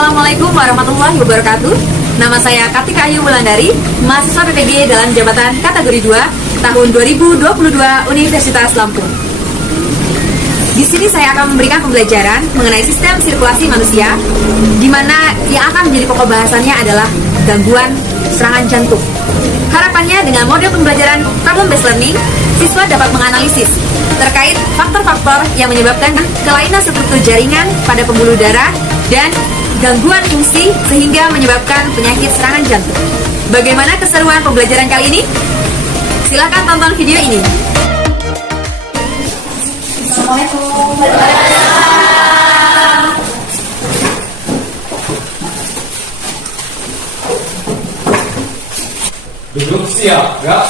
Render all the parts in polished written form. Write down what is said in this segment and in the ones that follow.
Assalamualaikum warahmatullahi wabarakatuh. Nama saya Kartika Ayu Wulandari, mahasiswa PPG dalam jabatan kategori 2 tahun 2022 Universitas Lampung. Di sini saya akan memberikan pembelajaran mengenai sistem sirkulasi manusia, di mana yang akan menjadi pokok bahasannya adalah gangguan serangan jantung. Harapannya dengan model pembelajaran problem-based learning, siswa dapat menganalisis terkait faktor-faktor yang menyebabkan kelainan struktur jaringan pada pembuluh darah dan gangguan fungsi sehingga menyebabkan penyakit serangan jantung. Bagaimana keseruan pembelajaran kali ini? Silakan tonton video ini. Assalamualaikum. Duduk siap, ya.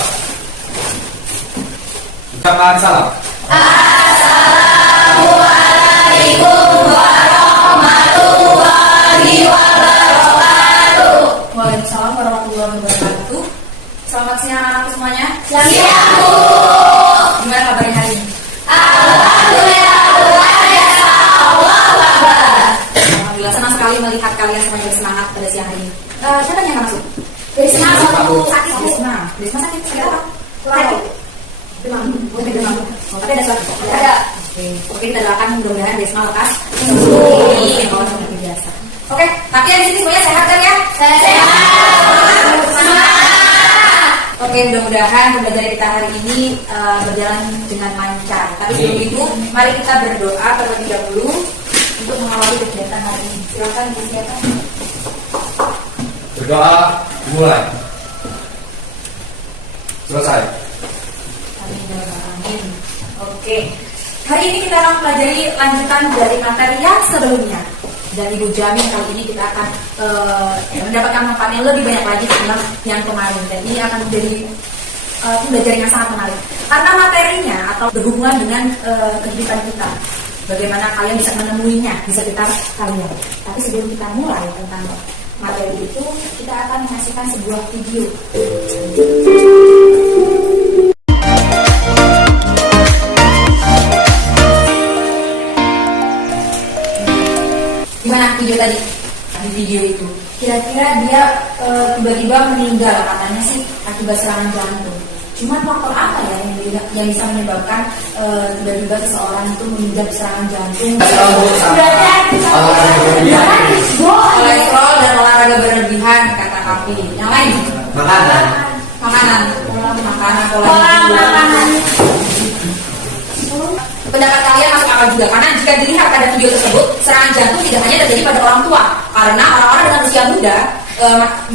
Ucapkan salam. Assalamualaikum warahmatullahi wabarakatuh. Waalaikumsalam warahmatullahi wabarakatuh. Selamat siang anak-anakku semuanya. Siang, Bu. Gimana kabarnya hari ini? Alhamdulillah, alhamdulillah, senang sekali melihat kalian semuanya bersemangat pada siang hari ini. Siapa yang masuk? Desma sakit. Desma sakit apa? Sakit. Demam. Tapi ada suatu. Ada. Oke, kita doakan mudah-mudahan Desma lekas sembuh. Kalau seperti biasa. Oke, tapi di sini semuanya sehat kan ya? Sehat. Oke, mudah-mudahan pembelajaran kita hari ini berjalan dengan lancar. Tapi sebelum itu, mari kita berdoa terlebih dahulu untuk mengawali kegiatan hari ini. Silakan disiapkan. Berdoa dimulai. Selesai. Amin. Oke. Hari ini kita akan mempelajari lanjutan dari materi yang sebelumnya. Dan Ibu jamin kali ini kita akan mendapatkan manfaat yang lebih banyak lagi ketimbang yang kemarin. Dan ini akan menjadi pembelajaran yang sangat menarik. Karena materinya atau berhubungan dengan kehidupan kita. Bagaimana kalian bisa menemuinya di sekitar kalian. Tapi sebelum kita mulai tentang materi itu, kita akan menyaksikan sebuah video. Gimana video tadi? Di video itu kira-kira dia tiba-tiba meninggal, katanya sih akibat serangan jantung. Cuman faktor apa ya yang bisa menyebabkan tiba-tiba seseorang itu meninggal serangan jantung? Kolesterol dan olahraga berlebihan, kata Kapi. Yang lain? Makanan, pola hidup. Pendapat kalian masuk akal juga, karena jika dilihat pada video tersebut, serangan jantung tidak hanya terjadi pada orang tua, karena orang-orang dengan usia muda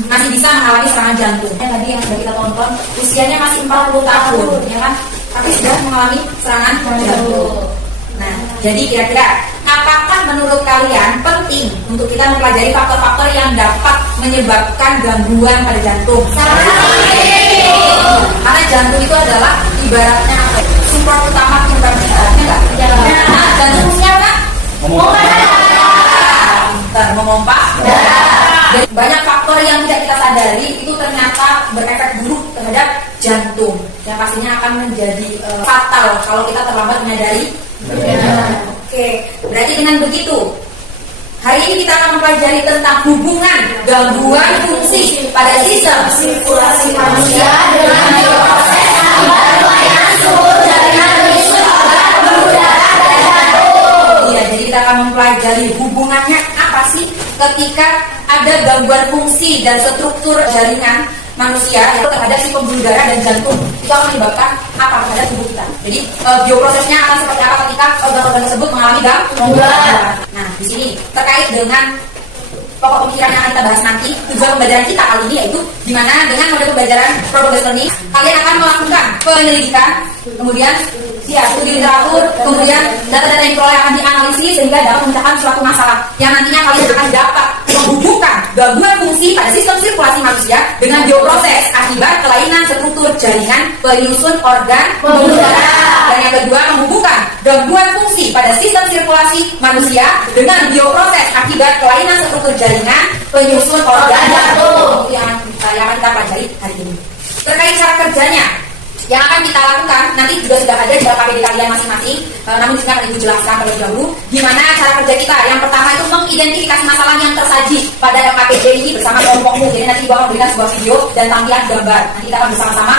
masih bisa mengalami serangan jantung. Tadi yang sudah kita tonton, usianya masih 40 tahun, ya kan? Tapi sudah mengalami serangan jantung. Nah, jadi kira-kira apakah menurut kalian penting untuk kita mempelajari faktor-faktor yang dapat menyebabkan gangguan pada jantung? Karena jantung itu adalah ibaratnya apa? Support utama kehidupan kita, enggak? Nah, jantung fungsinya apa? Memompa darah. Dan banyak faktor yang tidak kita sadari itu ternyata berefek buruk terhadap jantung, yang pastinya akan menjadi fatal kalau kita terlambat menyadari. Oke, berarti dengan begitu hari ini kita akan mempelajari tentang hubungan gangguan fungsi pada sistem sirkulasi manusia dengan proses berlainan struktur jaringan menyusun organ pembuluh darah dan jantung. Iya, jadi kita akan mempelajari hubungannya apa sih ketika ada gangguan fungsi dan struktur jaringan manusia yang terhadap si pembuluh darah dan jantung, itu akan menyebabkan apa terhadap tubuh kita. Jadi bioprosesnya akan seperti apa ketika organ-organ tersebut mengalami gangguan. Nah, di sini terkait dengan pokok pemikiran yang akan kita bahas nanti, tujuan pembelajaran kita kali ini yaitu dimana dengan model pembelajaran problem-based learning kalian akan melakukan penyelidikan, kemudian studi literatur, kemudian data-data yang diperoleh akan dianalisis sehingga dapat memecahkan suatu masalah yang nantinya kalian akan dapat menghubungkan gangguan fungsi pada sistem sirkulasi manusia dengan bioproses akibat kelainan struktur jaringan penyusun organ pembuluh darah. Dan yang kedua, menghubungkan gangguan fungsi pada sistem sirkulasi manusia dengan bioproses akibat kelainan struktur jaringan penyusun organ jantung. Itu yang akan kita pelajari hari ini. Terkait cara kerjanya, Yang akan kita lakukan nanti juga sudah ada di LKPD kalian masing-masing. Namun di sini akan Ibu jelaskan terlebih dahulu gimana cara kerja kita. Yang pertama itu mengidentifikasi masalah yang tersaji pada LKPD ini bersama kelompokmu. Jadi nanti Ibu akan berikan sebuah video dan tampilan gambar. Nanti kita akan bersama-sama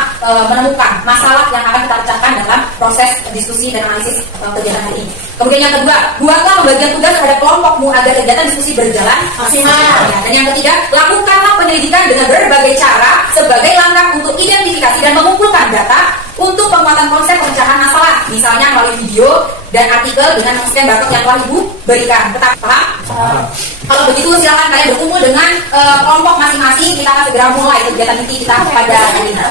menemukan masalah yang akan kita pecahkan dalam proses diskusi dan analisis kegiatan hari ini. Kemudian yang kedua, buatlah pembagian tugas terhadap kelompokmu agar kegiatan diskusi berjalan maksimal. Dan yang ketiga, lakukanlah penyelidikan dengan berbagai cara sebagai langkah untuk identifikasi dan mengumpulkan data untuk penguatan konsep pemecahan masalah, misalnya melalui video dan artikel dengan scan barcode yang telah Ibu berikan. Tetap paham? Kalau begitu silakan kalian berkumpul dengan kelompok masing-masing. Kita akan segera mulai kegiatan inti kita pada hari ini.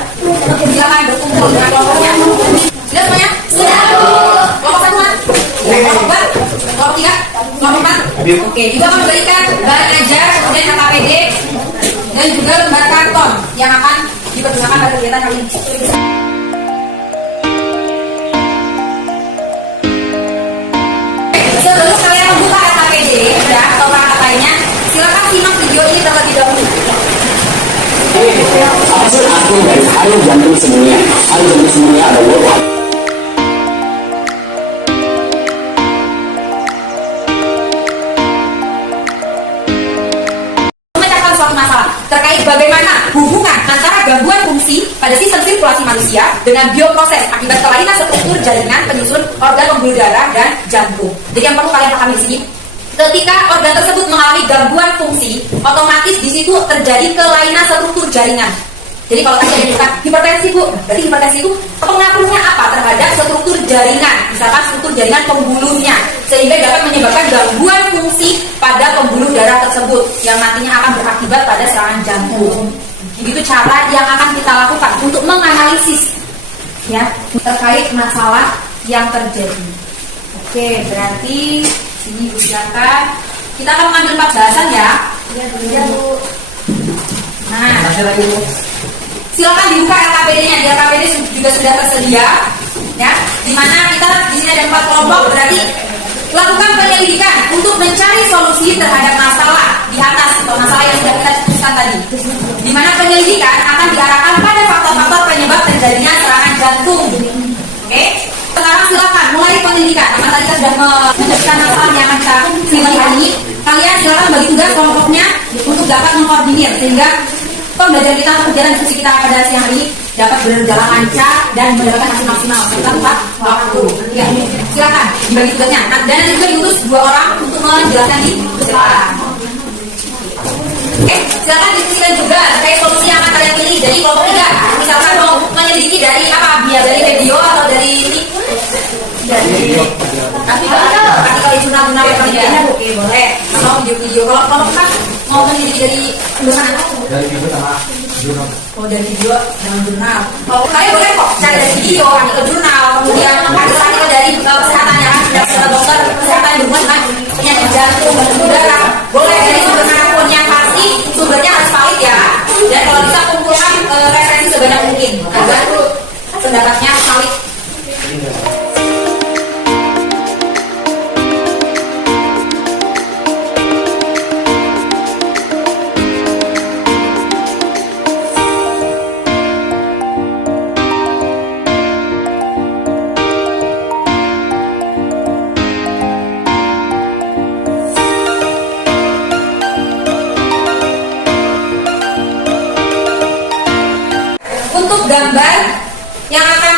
Silakan berkumpul dengan kelompoknya. Sudah semuanya? Sudah. Kelompok satu, kelompok dua, kelompok tiga, kelompok empat. Oke, Ibu akan memberikan bahan ajar, kemudian KKPD dan juga lembar karton yang akan dipergunakan pada kegiatan kali ini. Sebelum kalian membuka LKPD ya, atau perangkat lainnya, silakan simak video ini terlebih dahulu. Hasil akhir dari hari jantung sedunia. Hari jantung sedunia adalah memecahkan suatu masalah terkait bagaimana hubungan antara gangguan fungsi pada sistem sirkulasi manusia dengan bioproses akibat kelainan struktur jaringan penyusun organ pembuluh darah dan jantung. Jadi yang perlu kalian pahami di sini, ketika organ tersebut mengalami gangguan fungsi, otomatis di situ terjadi kelainan struktur jaringan. Jadi kalau tadi ada bukan hipertensi Bu, berarti hipertensi itu pengaruhnya apa terhadap struktur jaringan, misalkan struktur jaringan pembuluhnya, sehingga dapat menyebabkan gangguan fungsi pada pembuluh darah tersebut yang nantinya akan berakibat pada serangan jantung. Itu cara yang akan kita lakukan untuk menganalisis ya terkait masalah yang terjadi. Oke, berarti sini Bu silakan. Kita akan mengambil 4 bahasan ya. Iya Bu. Nah, silakan dibuka LKPD-nya. Di LKPD juga sudah tersedia, ya. Dimana kita di sini ada 4 kelompok, berarti lakukan penyelidikan untuk mencari solusi terhadap masalah di atas atau masalah yang sudah kita disebutkan tadi. Dimana penyelidikan akan diarahkan pada faktor-faktor penyebab terjadinya serangan jantung. Oke? Sekarang silakan mulai penyelidikan. Karena tadi kita sudah menyebutkan masalah yang akan kita simak hari ini. Kalian silakan bagi tugas kelompoknya untuk dapat mengkoordinir sehingga pembelajaran kita, kegiatan diskusi kita pada siang hari ini dapat berjalan lancar dan mendapatkan hasil maksimal tepat waktu. Ya, silakan dibagi tugasnya. Dan nanti juga diutus 2 orang untuk menjelaskan di depan. Oke, silakan diskusikan juga terkait solusi yang akan kalian pilih. Jadi kelompok 3, misalkan mau menyelidiki dari apa? Biar dari video atau dari ini? Dari artikel di jurnal-jurnal yang kalian pilih. Oke, boleh. Atau video-video. Kalau kelompok 4 mau menyelidiki dari tulisan apa? Dari video sama jurnal. Oh, dari video dalam jurnal. Oh, kalian boleh kok cari dari video, artikel jurnal, kemudian artikel dari kesehatan ya kan, dari dokter kesehatan yang berhubungan dengan penyakit jantung, pembuluh darah. Boleh dari sumber manapun yang pasti sumbernya harus valid ya. Dan kalau bisa kumpulkan referensi sebanyak mungkin agar pendapatnya valid. Gambar yang akan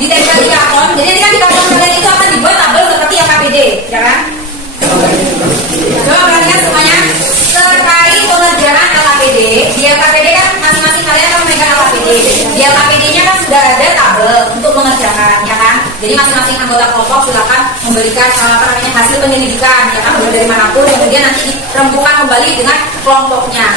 ditempel di karton. Jadi nanti kan di karton kalian itu akan dibuat tabel seperti LKPD, ya kan? Coba perhatikan semuanya terkait pengerjaan LKPD. Di LKPD kan masing-masing kalian akan memegang LKPD. Di LKPD-nya kan sudah ada tabel untuk mengerjakan, ya kan? Jadi masing-masing anggota kelompok silakan memberikan hasil penyelidikan, ya kan? Dari manapun, kemudian nanti dirembukan kembali dengan kelompoknya.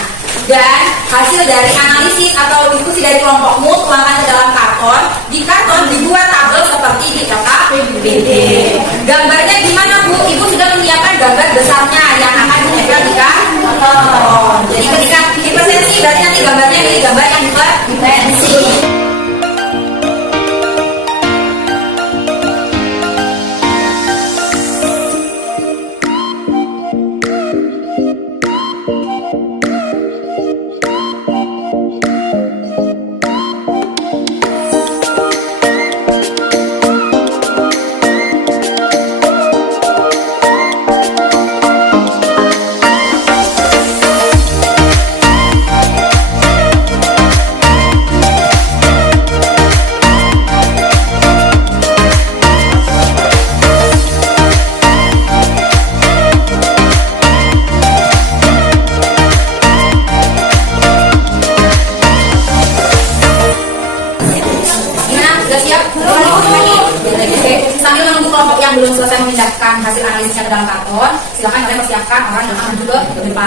Dan hasil dari analisis atau diskusi dari kelompokmu tuangkan ke dalam karton. Di karton dibuat tabel seperti di LKPD. Gambarnya gimana Bu? Ibu sudah menyiapkan gambar besarnya yang akan ditempel di karton. Jadi ketika hipertensi berarti nanti gambarnya ini gambar yang hipertensi.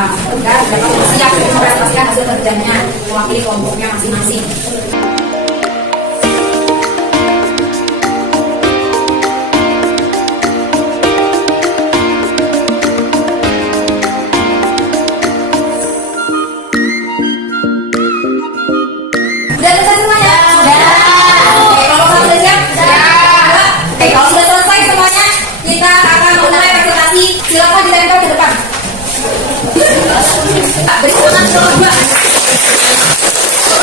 kan dapat siap mempresentasikan hasil kerjanya mewakili kelompoknya masing-masing. Udah selesai semuanya? Sudah. Oke, kalau sudah siap? Sudah. Oke, kalau sudah selesai semuanya, kita akan mulai presentasi. Silakan ditempel ke depan. Beri semangat dulu.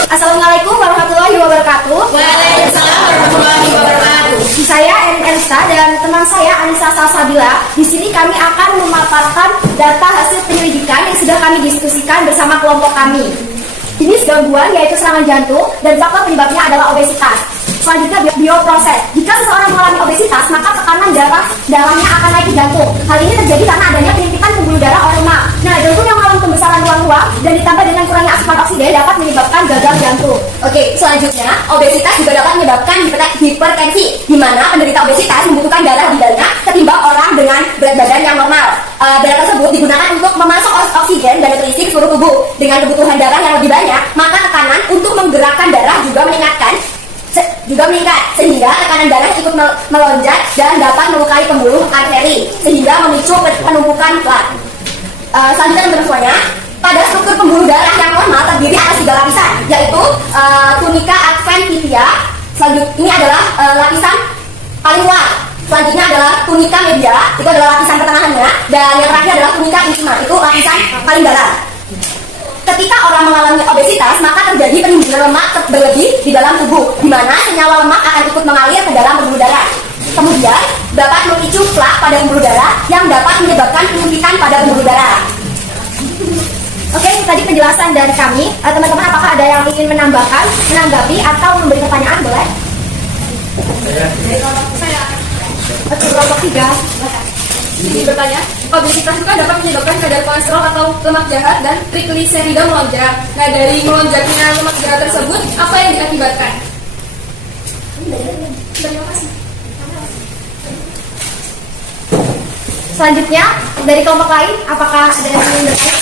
Assalamualaikum warahmatullahi wabarakatuh. Waalaikumsalam warahmatullahi wabarakatuh. Saya Elsa dan teman saya Anissa Salsabila. Di sini kami akan memaparkan data hasil penyelidikan yang sudah kami diskusikan bersama kelompok kami. Jenis gangguan yaitu serangan jantung dan faktor penyebabnya adalah obesitas. Selanjutnya bioproses. Jika seseorang mengalami obesitas, maka tekanan darahnya akan naik ke jantung. Hal ini terjadi karena adanya penyempitan pembuluh darah oleh lemak. Nah, jantung yang mengalami pembesaran ruang-ruang dan ditambah dengan kurangnya asupan oksigen dapat menyebabkan gagal jantung. Oke, selanjutnya obesitas juga dapat menyebabkan hipertensi, di mana penderita obesitas membutuhkan darah lebih banyak ketimbang orang dengan berat badan yang normal. Darah tersebut digunakan untuk memasok oksigen dan nutrisi ke seluruh tubuh. Dengan kebutuhan darah yang lebih banyak, maka tekanan untuk menggerakkan darah juga meningkat, sehingga tekanan darah ikut melonjak dan dapat melukai pembuluh arteri sehingga memicu penumpukan plak. Selanjutnya teman-teman semuanya, pada struktur pembuluh darah yang normal terdiri atas 3 lapisan, yaitu tunika adventitia. Selanjutnya ini adalah lapisan paling luar. Selanjutnya adalah tunika media, itu adalah lapisan pertengahannya, dan yang terakhir adalah tunika intima, itu lapisan paling dalam. Ketika orang mengalami obesitas, maka terjadi penimbunan lemak berlebih di dalam tubuh, di mana senyawa lemak akan ikut mengalir ke dalam pembuluh darah. Kemudian dapat memicu plak pada pembuluh darah yang dapat menyebabkan penyempitan pada pembuluh darah. Oke, tadi penjelasan dari kami. Teman-teman, apakah ada yang ingin menambahkan, menanggapi, atau memberi pertanyaan? Boleh? Oke, kelompok 3. Ini bertanya, obesitas itu kan dapat menyebabkan kadar kolesterol atau lemak jahat dan trigliserida melonjak. Nah, dari melonjaknya lemak jahat tersebut, apa yang diakibatkan? Selanjutnya, dari kelompok lain, apakah ada yang ingin bertanya?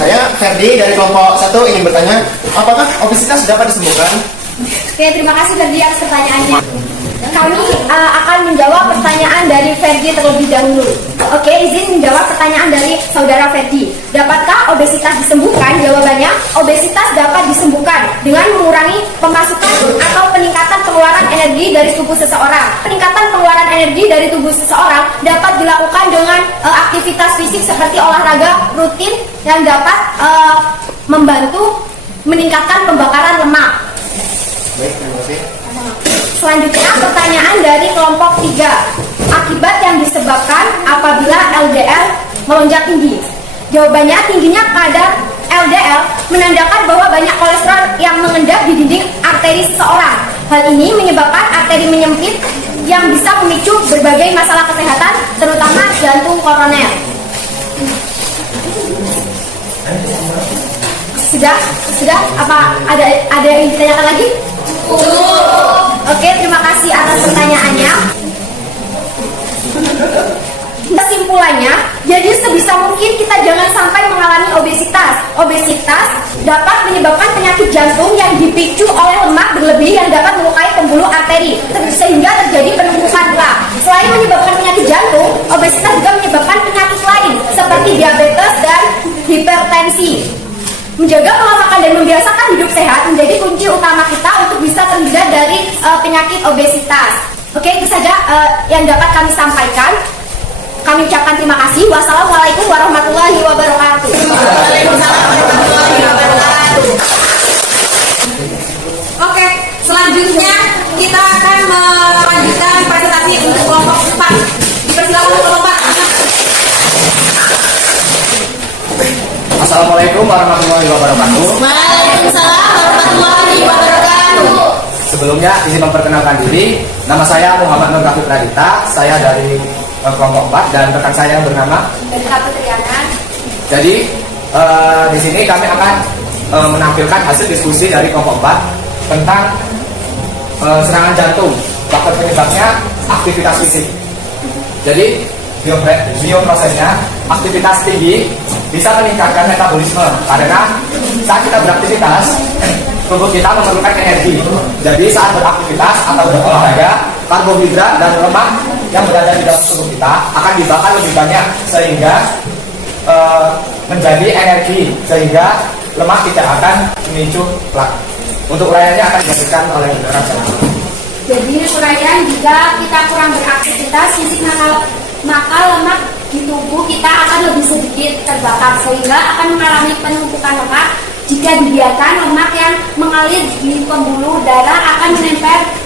Saya Ferdi dari kelompok 1 ingin bertanya, apakah obesitas dapat disembuhkan? Oke, terima kasih Ferdi atas pertanyaannya. Kami akan menjawab pertanyaan dari Ferdi terlebih dahulu. Oke, izin menjawab pertanyaan dari saudara Ferdi. Dapatkah obesitas disembuhkan? Jawabannya, obesitas dapat disembuhkan dengan mengurangi pemasukan atau peningkatan pengeluaran energi dari tubuh seseorang. Peningkatan pengeluaran energi dari tubuh seseorang dapat dilakukan dengan aktivitas fisik seperti olahraga rutin yang dapat membantu meningkatkan pembakaran lemak. Baik, terima kasih. Selanjutnya pertanyaan dari kelompok 3. Akibat yang disebabkan apabila LDL melonjak tinggi. Jawabannya, tingginya kadar LDL menandakan bahwa banyak kolesterol yang mengendap di dinding arteri seseorang. Hal ini menyebabkan arteri menyempit yang bisa memicu berbagai masalah kesehatan, terutama jantung koroner. Sudah? Apa ada yang ditanyakan lagi? Oke, terima kasih atas pertanyaannya. Kesimpulannya, jadi sebisa mungkin kita jangan sampai mengalami obesitas. Obesitas dapat menyebabkan penyakit jantung yang dipicu oleh lemak berlebih yang dapat melukai pembuluh arteri, sehingga terjadi penumpukan plak. Selain menyebabkan penyakit jantung, obesitas juga menyebabkan penyakit lain seperti diabetes dan hipertensi. Menjaga pola makan dan membiasakan hidup sehat menjadi kunci utama kita untuk bisa terhindar dari penyakit obesitas. Oke, itu saja yang dapat kami sampaikan. Kami ucapkan terima kasih. Wassalamualaikum warahmatullahi wabarakatuh. Waalaikumsalam warahmatullahi wabarakatuh. Oke, selanjutnya kita akan melanjutkan presentasi untuk kelompok 4. Dipersilakan kelompok 4. Assalamualaikum warahmatullahi wabarakatuh. Waalaikumsalam warahmatullahi wabarakatuh. Sebelumnya izin memperkenalkan diri. Nama saya Muhammad Nur Rafiq Radita. Saya dari kelompok 4 dan rekan saya yang bernama Ratu Triana. Jadi di sini kami akan menampilkan hasil diskusi dari kelompok 4 tentang serangan jantung. Faktor penyebabnya aktivitas fisik. Jadi bioprosesnya, aktivitas tinggi bisa meningkatkan metabolisme karena saat kita beraktivitas tubuh kita memerlukan energi. Jadi saat beraktivitas atau berolahraga, karbohidrat dan lemak yang berada di dalam tubuh kita akan dibakar lebih banyak sehingga menjadi energi, sehingga lemak tidak akan memicu plak. Untuk uraiannya akan dijelaskan oleh Dr. Syarah. Jadi uraian, jika kita kurang beraktivitas fisik maka lemak di tubuh kita akan lebih sedikit terbakar sehingga akan mengalami penumpukan lemak. Jika dibiarkan, lemak yang mengalir di pembuluh darah akan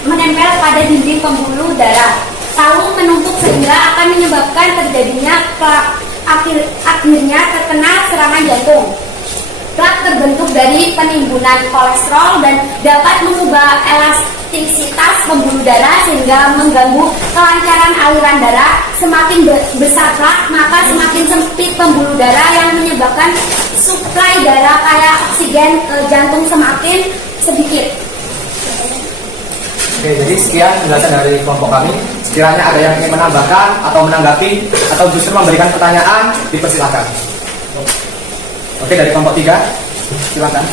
menempel pada dinding pembuluh darah, lalu menumpuk sehingga akan menyebabkan terjadinya plak. Akhirnya terkena serangan jantung. Plak terbentuk dari penimbunan kolesterol dan dapat mengubah elastisitas pembuluh darah sehingga mengganggu kelancaran aliran darah. Semakin besar plak, maka semakin sempit pembuluh darah yang menyebabkan suplai darah kayak oksigen ke jantung semakin sedikit. Oke, jadi sekian penjelasan dari kelompok kami. Sekiranya ada yang ingin menambahkan atau menanggapi atau justru memberikan pertanyaan, dipersilakan. Oke, dari kelompok 3, silakan.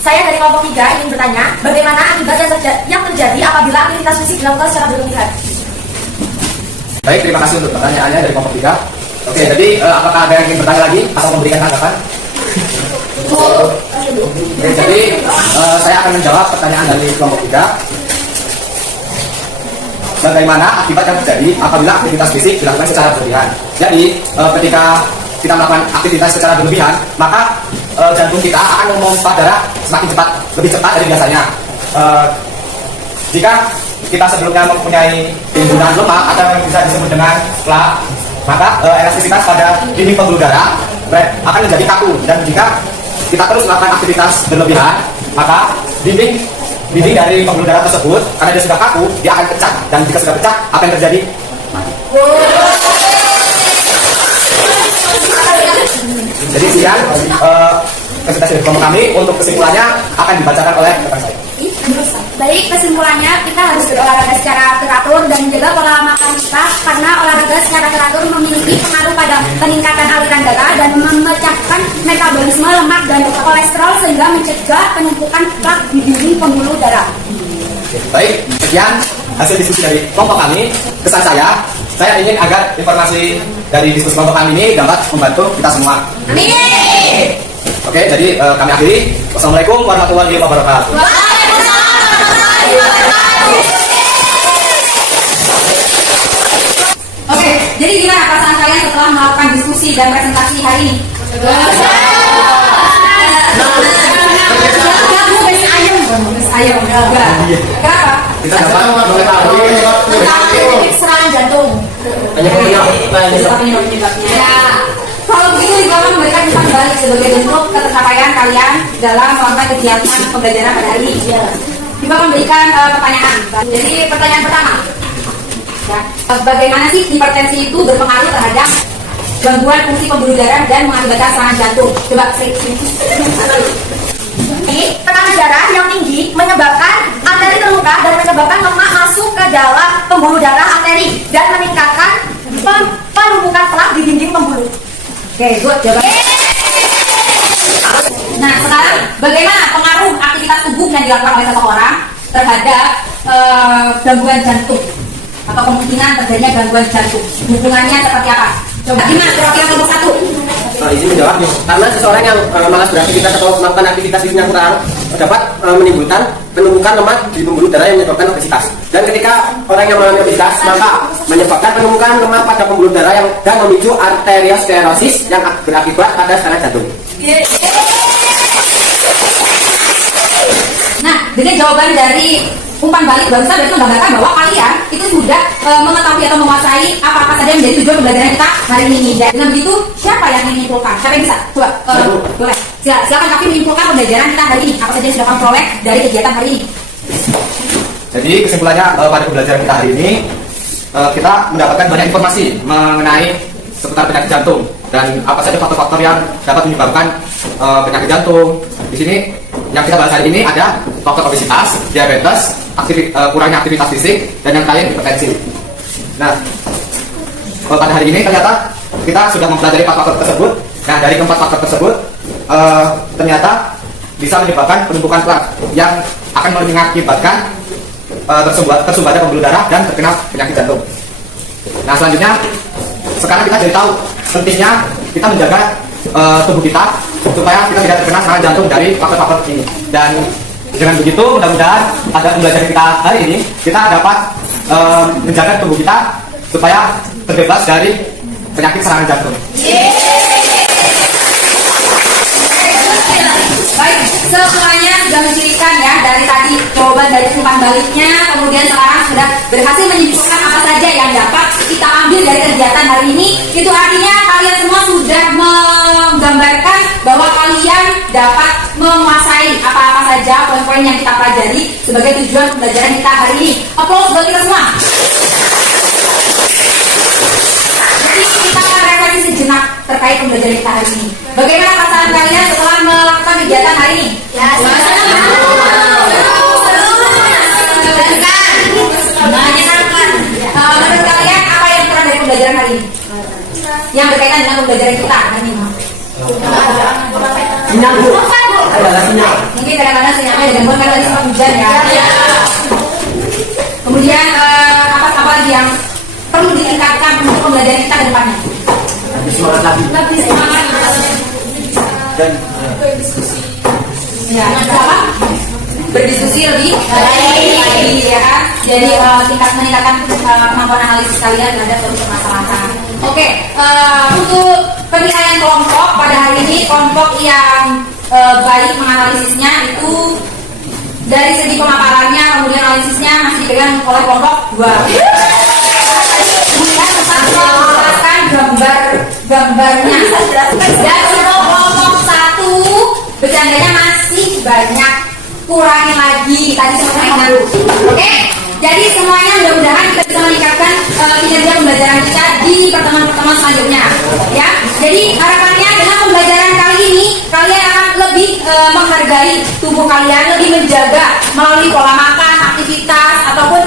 Saya dari kelompok 3 ingin bertanya, bagaimana akibat yang terjadi apabila aktivitas fisik dilakukan secara berlebihan? Baik, terima kasih untuk pertanyaannya dari kelompok 3. Oke, jadi apakah ada yang ingin bertanya lagi atau memberikan tanggapan? Oke, jadi saya akan menjawab pertanyaan dari kelompok 3. Bagaimana akibat yang terjadi apabila aktivitas fisik dilakukan secara berlebihan? Jadi, ketika kita melakukan aktivitas secara berlebihan, maka jantung kita akan memompa darah semakin cepat, lebih cepat dari biasanya. Jika kita sebelumnya mempunyai timbunan lemak atau yang bisa disebut dengan plak, maka elastisitas pada dinding pembuluh darah akan menjadi kaku, dan jika kita terus melakukan aktivitas berlebihan, maka dinding dari pembuluh darah tersebut, karena dia sudah kaku, dia akan pecah, dan jika sudah pecah, apa yang terjadi? Jadi sekian presentasi dari kelompok kami. Untuk kesimpulannya akan dibacakan oleh rekan saya. Baik, kesimpulannya kita harus berolahraga secara teratur dan menjaga pola makan kita, karena olahraga secara teratur memiliki pengaruh pada peningkatan aliran darah dan memecahkan metabolisme lemak dan kolesterol sehingga mencegah penumpukan plak di dinding pembuluh darah. Baik, sekian hasil diskusi dari kelompok kami. Kesan saya ingin agar informasi dari diskusi kelompok kami ini dapat membantu kita semua. Amin. Oke, jadi kami akhiri. Wassalamualaikum warahmatullahi wabarakatuh. Oke, jadi gimana perasaan kalian setelah melakukan diskusi dan presentasi hari ini? Ayam, kenapa? Kita dapat mengetahui Serangan jantung. Ya, kalau begitu Ibu memberikan pesan balik sebagai bentuk ketercapaian kalian dalam melakukan kegiatan pembelajaran pada hari ini. Ibu memberikan pertanyaan. Jadi pertanyaan pertama, ya, bagaimana sih hipertensi itu berpengaruh terhadap gangguan fungsi pembuluh darah dan mengakibatkan serangan jantung? Coba Tekanan darah yang tinggi menyebabkan arteri terbuka dan menyebabkan lemak masuk ke dalam pembuluh darah arteri dan meningkatkan penumpukan plak di dinding pembuluh. Oke, good, jawaban. Nah, sekarang bagaimana pengaruh aktivitas tubuh yang dilakukan oleh seseorang terhadap gangguan jantung atau kemungkinan terjadinya gangguan jantung? Hubungannya seperti apa? Coba Dimas, kira-kira nomor 1. Izin menjawab, karena seseorang yang malas beraktivitas atau melakukan aktivitas fisik yang kurang dapat menimbulkan penumpukan lemak di pembuluh darah yang menyebabkan obesitas. Dan ketika orang yang mengalami obesitas, maka menyebabkan penumpukan lemak pada pembuluh darah dan memicu arteriosklerosis yang berakibat pada serangan jantung. Nah, jadi jawaban dari umpan balik barusan berarti menggambarkan bahwa kalian itu sudah mengetahui atau menguasai apa-apa saja yang menjadi tujuan pembelajaran kita hari ini. Dan dengan begitu, siapa yang ingin menyimpulkan? Siapa yang bisa? Coba, boleh. Silakan kami menyimpulkan pembelajaran kita hari ini. Apa saja yang sudah kami peroleh dari kegiatan hari ini? Jadi kesimpulannya pada pembelajaran kita hari ini kita mendapatkan banyak informasi mengenai seputar penyakit jantung dan apa saja faktor-faktor yang dapat menyebabkan penyakit jantung. Di sini yang kita bahas hari ini ada faktor obesitas, diabetes, kurangnya aktivitas fisik, dan yang lain hipertensi. Nah, pada hari ini ternyata kita sudah mempelajari 4 faktor tersebut. Nah, dari keempat faktor tersebut ternyata bisa menyebabkan penumpukan plak yang akan mengakibatkan tersumbatnya pembuluh darah dan terkena penyakit jantung. Nah, selanjutnya sekarang kita jadi tahu pentingnya kita menjaga tubuh kita supaya kita tidak terkena serangan jantung dari faktor-faktor ini. Dan dengan begitu mudah-mudahan pada pembelajaran kita hari ini kita dapat menjaga tubuh kita supaya terbebas dari penyakit serangan jantung. Baik, semuanya sudah mencirikan ya dari tadi jawaban dari umpan baliknya, kemudian sekarang sudah berhasil menyimpulkan apa saja yang dapat kita ambil dari kegiatan hari ini. Itu artinya kalian semua sudah menggambarkan bahwa kalian dapat menguasai apa-apa saja poin-poin yang kita pelajari sebagai tujuan pembelajaran kita hari ini. Aplaus buat kita semua. Jadi kita akan refleksi sejenak terkait pembelajaran kita hari ini. Bagaimana perasaan kalian setelah melakukan kegiatan hari ini? Ya, Menurut kalian apa yang kurang dari pembelajaran hari ini? Yang berkaitan dengan pembelajaran kita hari ini? Sinyal bu. Adalah sinyal. Mungkin kadang-kadang sinyalnya digangguan karena tadi sempat hujan ya. Kemudian apa lagi yang perlu ditingkatkan untuk pembelajaran kita ke depannya? Lebih semangat lagi. Lebih semangat. Dan Ya, apa? Berdiskusi lebih baik ya kan? Jadi meningkatkan kemampuan analisis kalian terhadap suatu permasalahan. Oke, untuk penilaian kelompok pada hari ini kelompok yang baik menganalisisnya itu dari segi pemaparannya kemudian analisisnya masih diberikan oleh kelompok 2. Kemudian tetap menjelaskan gambarnya dan untuk kelompok 1 bercandanya masih banyak, kurangi lagi tadi semuanya. Oke, jadi semuanya mudah-mudahan kita bisa meningkatkan kinerja pembelajaran kita di pertemuan-pertemuan selanjutnya. Ya, jadi harapannya dengan pembelajaran kali ini kalian akan lebih menghargai tubuh kalian, lebih menjaga melalui pola makan, aktivitas ataupun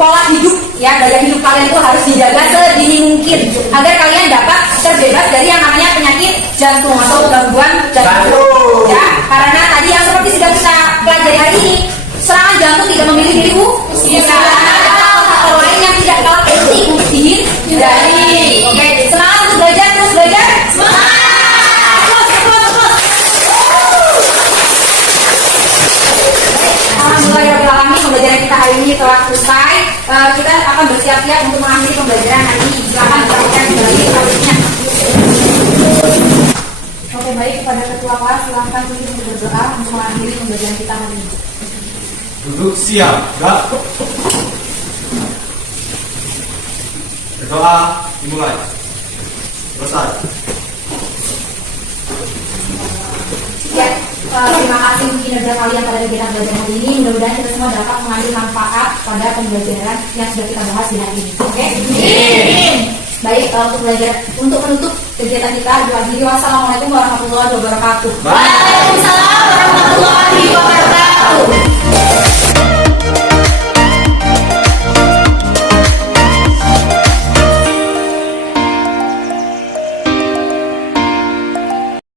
pola hidup. Ya, gaya hidup kalian itu harus dijaga sedini mungkin agar kalian dapat terbebas dari yang namanya penyakit jantung atau gangguan jantung. Ya, karena tadi yang seperti sudah kita pelajari hari ini, serangan jantung tidak memilih dirimu. Bisa ada faktor lain yang tidak kalah penting untuk dihindari. Oke, semangat untuk belajar, terus belajar. Semangat. Alhamdulillah pembelajaran kita hari ini telah selesai. Kita akan bersiap-siap untuk mengakhiri pembelajaran hari ini. Silakan disampaikan kembali selanjutnya. Oke, baik, kepada ketua kelas silakan untuk berdoa untuk mengakhiri pembelajaran kita hari ini. Duduk siap, enggak? Berdoa dimulai. Selesai. Ya, terima kasih untuk kinerja kalian pada kegiatan belajar hari ini. Mudah-mudahan kita semua dapat mengambil manfaat pada pembelajaran yang sudah kita bahas di hari ini. Oke? Baik, untuk menutup kegiatan kita, wassalamualaikum warahmatullahi wabarakatuh. Waalaikumsalam warahmatullahi wabarakatuh.